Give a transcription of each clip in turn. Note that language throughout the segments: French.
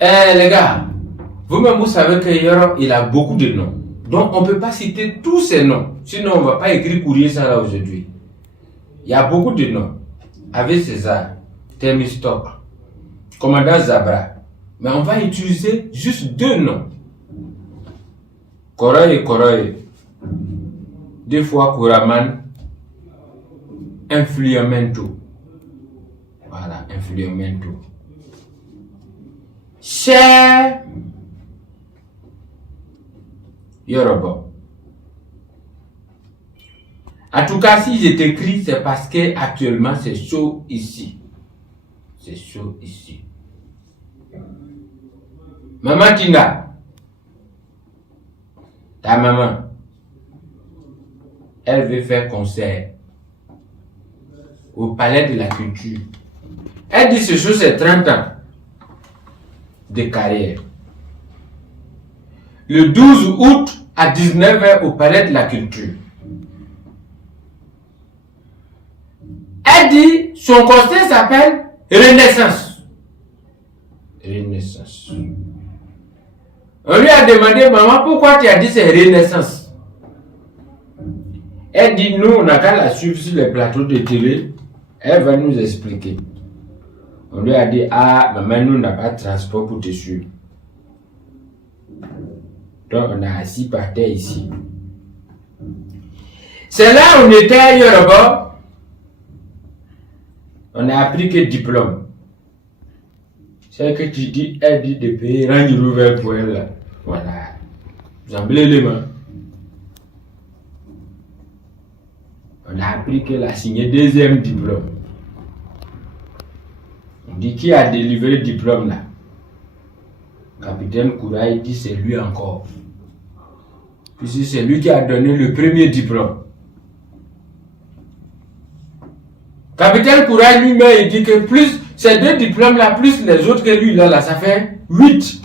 Les gars, vous-même vous savez que Yoro, il a beaucoup de noms. Donc on ne peut pas citer tous ces noms. Sinon on ne va pas écrire courrier ça là aujourd'hui. Il y a beaucoup de noms. Avec César, Thémistocle, Commandant Zabra. Mais on va utiliser juste 2 noms. Koroye. 2 fois Kouraman. Influamento. Voilà, Influamento. Cher Yoruba. En tout cas, si je t'écris, c'est parce que actuellement c'est chaud ici. C'est chaud ici. Maman Tina, ta maman, elle veut faire concert au Palais de la Culture. Elle dit ce jour c'est 30 ans de carrière. Le 12 août à 19h au Palais de la Culture. Elle dit son concert s'appelle Renaissance. Renaissance. On lui a demandé, maman, pourquoi tu as dit c'est Renaissance? Elle dit, nous, on n'a qu'à la suivre sur les plateaux de télé. Elle va nous expliquer. On lui a dit, ah, maman, nous, on n'a pas de transport pour te suivre. Donc, on a assis par terre ici. C'est là où on était à Yoruba. On a appris que diplôme. C'est que tu dis, elle dit de payer Range Rover pour elle. Là. Voilà. Vous en les mains. On a appris qu'elle a signé 2e diplôme. On dit qui a délivré le diplôme là? Capitaine Kouraï dit c'est lui encore. Puis c'est lui qui a donné le premier diplôme. Capitaine Kouraï lui-même il dit que plus ces 2 diplômes là, plus les autres que lui là, ça fait 8.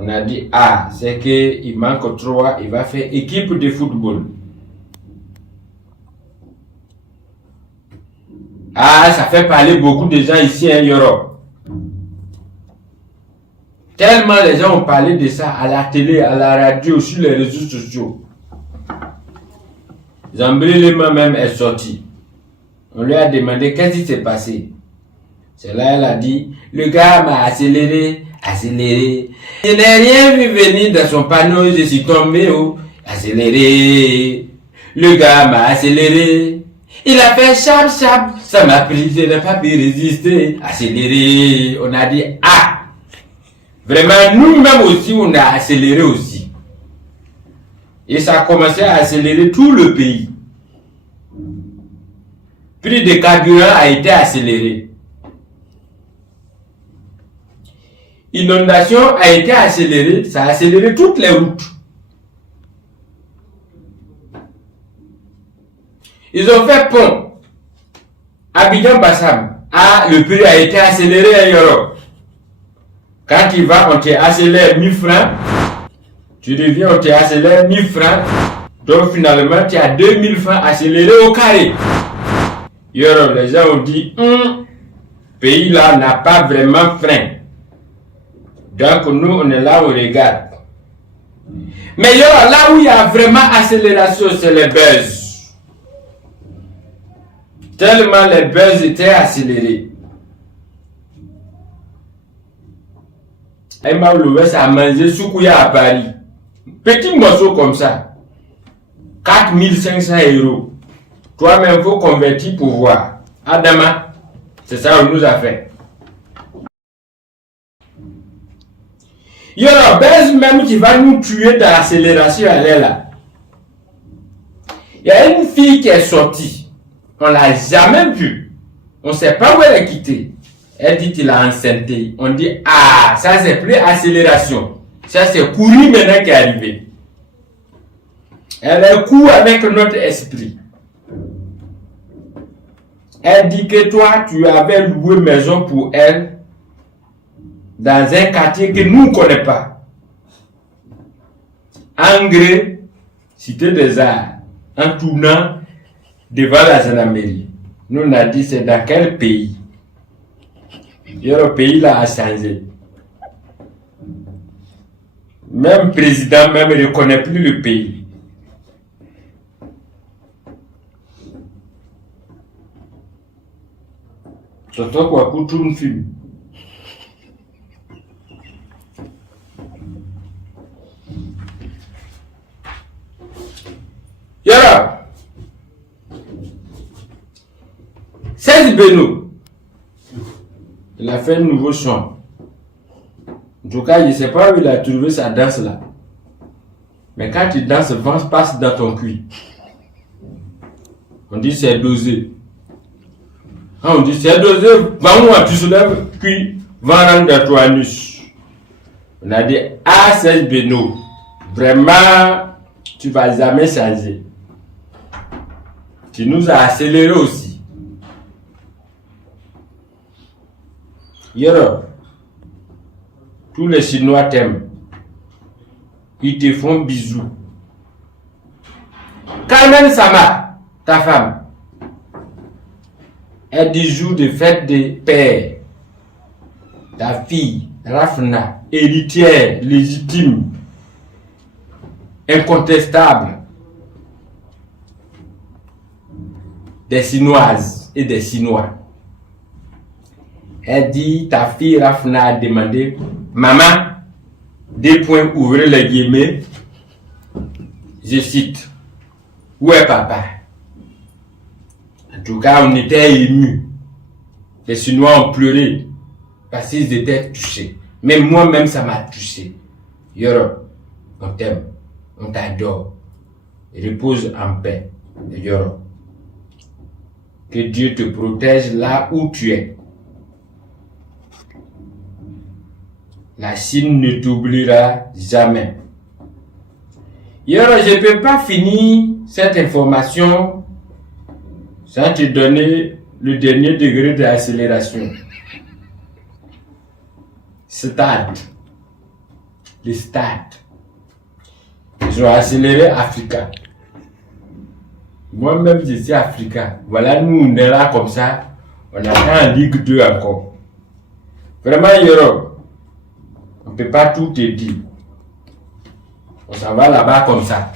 On a dit ah, c'est qu'il manque 3, il va faire équipe de football. Ah, ça fait parler beaucoup de gens ici en Europe. Tellement les gens ont parlé de ça à la télé, à la radio, sur les réseaux sociaux. Zambrelema même est sorti. On lui a demandé qu'est-ce qui s'est passé. C'est là elle a dit, le gars m'a accéléré. Je n'ai rien vu venir dans son panneau, je suis tombé, accéléré. Le gars m'a accéléré. Il a fait chap, ça m'a pris, je n'ai pas pu résister, accéléré. On a dit, ah, vraiment, nous-mêmes aussi, on a accéléré aussi. Et ça a commencé à accélérer tout le pays. Prix de carburant a été accéléré. Inondation a été accélérée, ça a accéléré toutes les routes. Ils ont fait pont. Abidjan-Bassam. Ah, le prix a été accéléré en Europe. Quand tu vas, on te accélère 1000 francs. Tu reviens, on te accélère 1000 francs. Donc finalement, tu as 2000 francs accélérés au carré. Europe, les gens ont dit, pays là n'a pas vraiment frein. Donc nous, on est là, on regarde. Mais là où il y a vraiment accélération, c'est les buzz. Tellement les buzz étaient accélérés. Emma Louest a mangé Soukouya à Paris. Petit morceau comme ça. 4500 €. Toi-même, il faut convertir pour voir. Adama, c'est ça qu'on nous a fait. Il y a un buzz même qui va nous tuer dans l'accélération, elle est là. Il y a une fille qui est sortie. On l'a jamais vue. On ne sait pas où elle est quittée. Elle dit qu'il a enceinté. On dit, ah, ça c'est plus accélération. Ça c'est courir maintenant qui est arrivé. Elle est court avec notre esprit. Elle dit que toi, tu avais loué maison pour elle dans un quartier que nous ne connaissons pas. Angré, Cité des Arts, en tournant devant la gendarmerie. Nous on a dit c'est dans quel pays. Le pays là a changé. Même président même ne reconnaît plus le pays. C'est toi quoi pour tout un film. Yara 16 Beno. Il a fait un nouveau son. En tout cas, je ne sais pas où il a trouvé sa danse là. Mais quand tu danses, vent passe dans ton cuir. On dit c'est dosé. Quand on dit c'est dosé, vent tu soulèves, puis vent rentre dans ton anus. On a dit, ah, c'est Beno. Vraiment, tu vas jamais changer. Tu nous as accéléré aussi. Yoro, tous les Chinois t'aiment. Ils te font bisous. Carmen Sama, ta femme, est du jour de fête des pères. Ta fille, Rafna, héritière légitime, incontestable des Chinoises et des Chinois. Elle dit, ta fille Rafna a demandé, maman, des points, ouvrez les guillemets, je cite, où est papa? En tout cas, on était émus. Les Chinois ont pleuré parce qu'ils étaient touchés. Même moi-même, ça m'a touché. Yoro, on t'aime, on t'adore. Repose en paix, Yoro. Que Dieu te protège là où tu es. La Chine ne t'oubliera jamais. Yoro, je ne peux pas finir cette information sans te donner le dernier degré d'accélération. Stade. Les stades. Ils ont accéléré Africa. Moi-même, je suis africain. Voilà, nous, on est là comme ça. On attend en Ligue 2 encore. Vraiment, Yoro, on ne peut pas tout te dire. On s'en va là-bas comme ça.